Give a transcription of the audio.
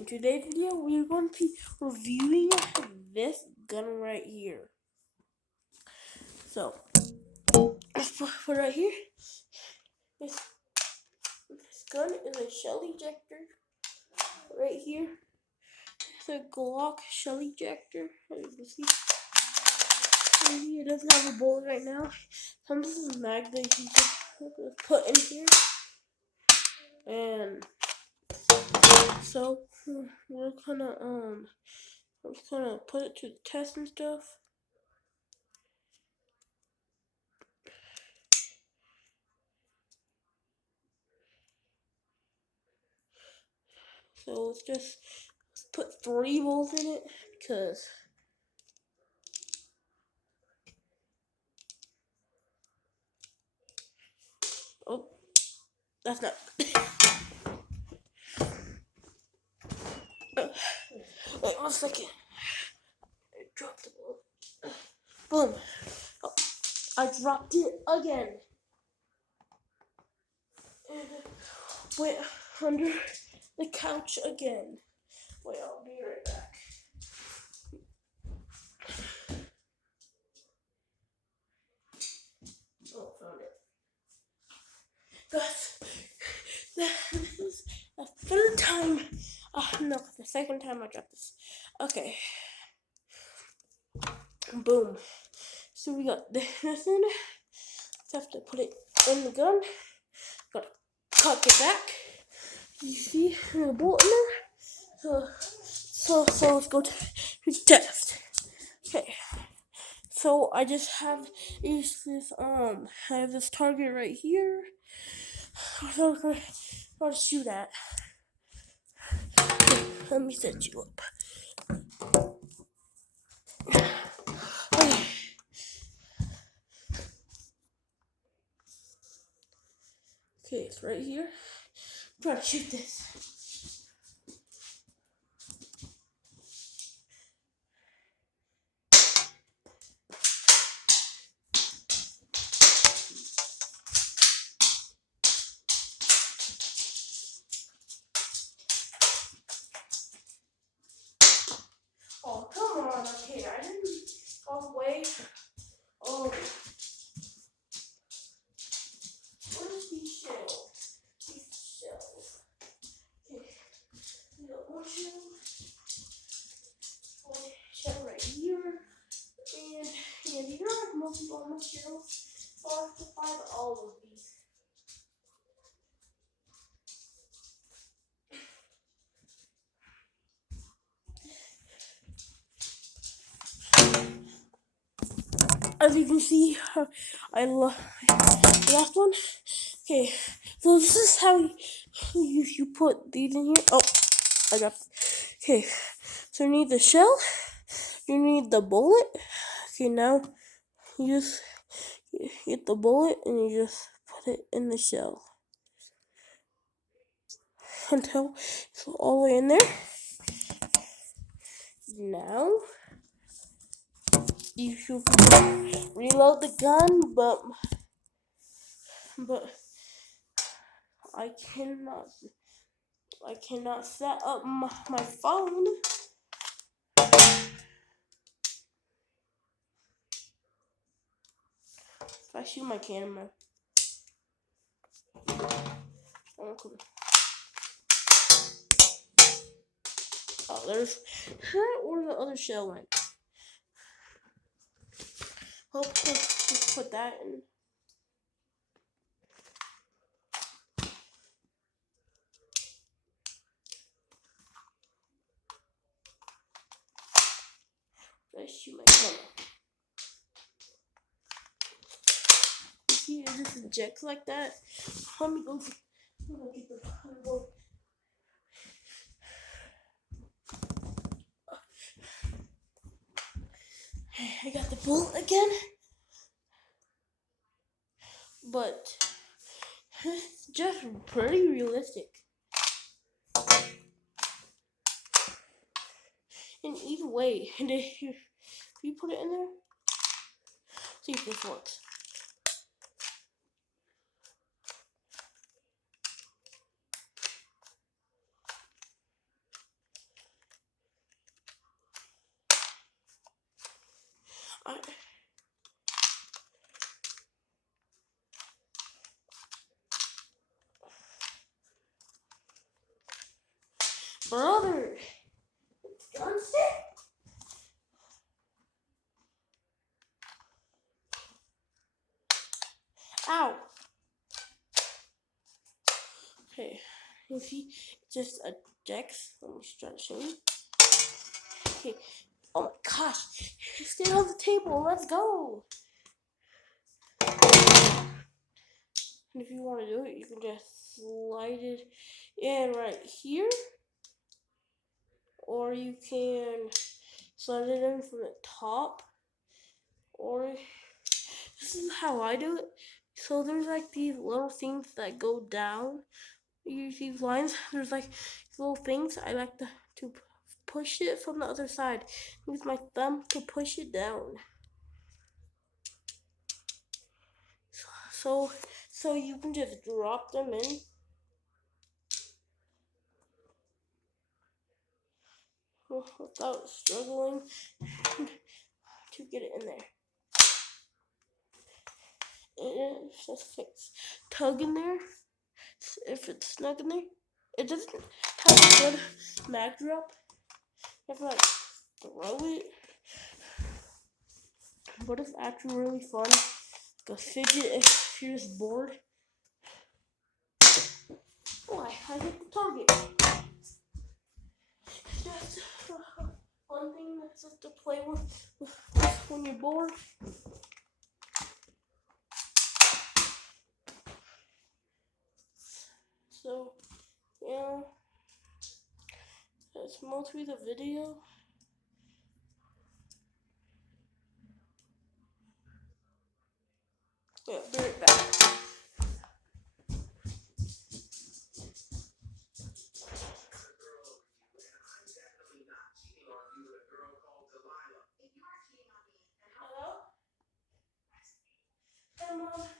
in today's video, we're going to be reviewing this gun right here. So, for right here, this gun is a shell ejector. Right here, it's a Glock shell ejector. As you can see, right here, it doesn't have a bullet right now. This is a mag that you just put in here. And so, we're gonna put it to the test and stuff. So let's put 3 bolts in it because that's not. Wait 1 second. I dropped the bolt. Boom. Oh, I dropped it again. And went under the couch again. Wait, I'll be right back. Oh, found it. Guys, this is the 3rd time. No, the 2nd time I dropped this. Okay. Boom. So we got this in. Just have to put it in the gun. Gotta cock it back. You see the bolt in there? So let's go to the test. Okay. So I just have this target right here. So I'm gonna shoot at. Let me set you up. Okay. Okay, it's right here. I'm trying to shoot this. Oh, come on, okay, I didn't all the way. Oh, where's these shells? These shells. Okay, we got 1 shell. 1 shell right here. And these are mostly all my shells. So I have to find all of these. As you can see, I love the last one. Okay, so this is how you put these in here. Oh, I got. Okay, so you need the shell. You need the bullet. Okay, now you just get the bullet and you just put it in the shell until it's all the way in there. Now you should reload the gun, but I cannot set up my phone. If I shoot my camera. Oh, there's where the other shell went. Let's put that in. Let's shoot my camera. You see, it just ejects like that. Let me go get the bolt. I got the bolt again, but it's just pretty realistic. And either way, and if you put it in there, see if this works. Brother, gunstick? Ow. Okay, you see, just a Dex. Let me try to show you. Okay. Oh my gosh, stay on the table. Let's go. And if you want to do it, you can just slide it in right here, or you can slide it in from the top, or this is how I do it. So there's like these little things that go down. You see these lines? There's like little things. I like to push it from the other side. Use my thumb to push it down. So you can just drop them in. Without struggling to get it in there. And just tug in there. If it's snug in there, it doesn't have a good mag drop. You have to like throw it. But it's actually really fun. Go fidget if you're just bored. Oh, I hit the target. Just one thing that's just to play with when you're bored. So, yeah, that's mostly the video. Yeah, be right back. Hello? Hey, Mom.